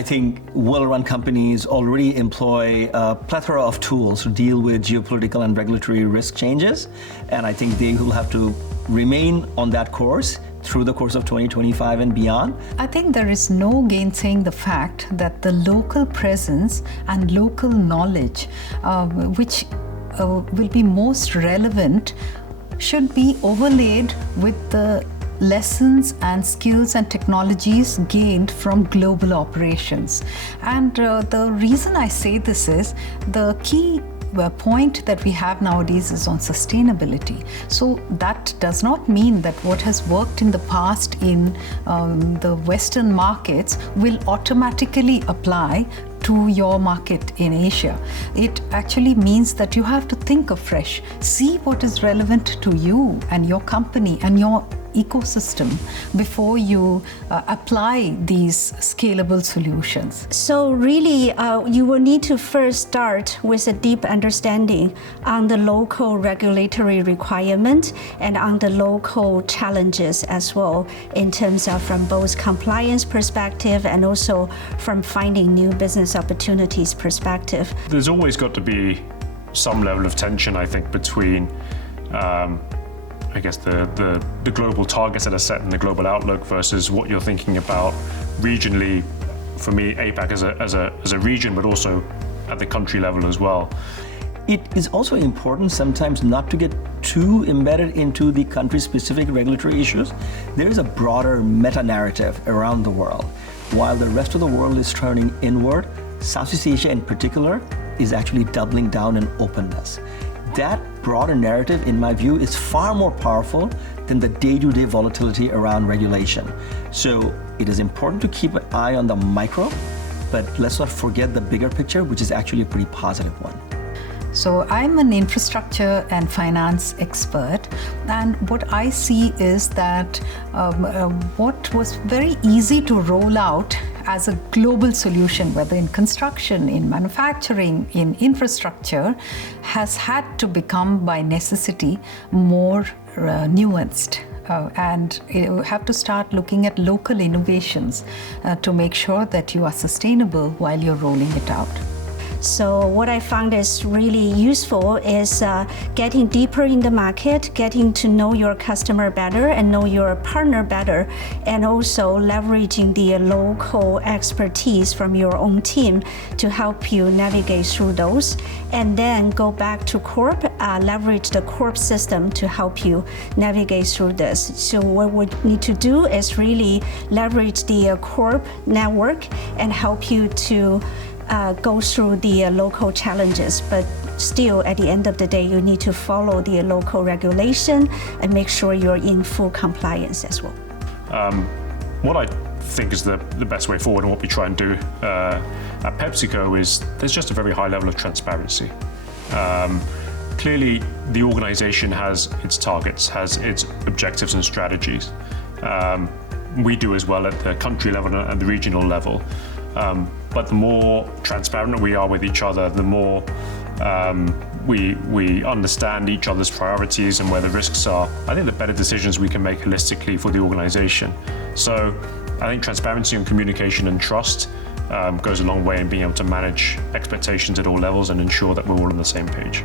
I think well-run companies already employ a plethora of tools to deal with geopolitical and regulatory risk changes, and I think they will have to remain on that course through the course of 2025 and beyond. I think there is no gainsaying the fact that the local presence and local knowledge, which will be most relevant, should be overlaid with the lessons and skills and technologies gained from global operations. And the reason I say this is the key point that we have nowadays is on sustainability. So that does not mean that what has worked in the past in the Western markets will automatically apply to your market in Asia. It actually means that you have to think afresh, see what is relevant to you and your company and your ecosystem before you apply these scalable solutions. So really, you will need to first start with a deep understanding on the local regulatory requirement and on the local challenges as well, in terms of from both compliance perspective and also from finding new business opportunities perspective. There's always got to be some level of tension, I think, between I guess the global targets that are set in the global outlook versus what you're thinking about regionally. For me, APAC as a region, but also at the country level as well. It is also important sometimes not to get too embedded into the country-specific regulatory issues. There is a broader meta-narrative around the world. While the rest of the world is turning inward, Southeast Asia in particular is actually doubling down in openness. That broader narrative, in my view, is far more powerful than the day-to-day volatility around regulation. So it is important to keep an eye on the micro, but let's not forget the bigger picture, which is actually a pretty positive one. So I'm an infrastructure and finance expert, and what I see is that what was very easy to roll out as a global solution, whether in construction, in manufacturing, in infrastructure, has had to become by necessity more nuanced. And you have to start looking at local innovations to make sure that you are sustainable while you're rolling it out. So what I found is really useful is getting deeper in the market, getting to know your customer better and know your partner better, and also leveraging the local expertise from your own team to help you navigate through those. And then go back to Corp, leverage the Corp system to help you navigate through this. So what we need to do is really leverage the Corp network and help you to go through the local challenges, but still at the end of the day, you need to follow the local regulation and make sure you're in full compliance as well. What I think is the best way forward and what we try and do at PepsiCo is there's just a very high level of transparency. Clearly, the organization has its targets, has its objectives and strategies. We do as well at the country level and the regional level. But the more transparent we are with each other, the more we understand each other's priorities and where the risks are, I think the better decisions we can make holistically for the organization. So I think transparency and communication and trust goes a long way in being able to manage expectations at all levels and ensure that we're all on the same page.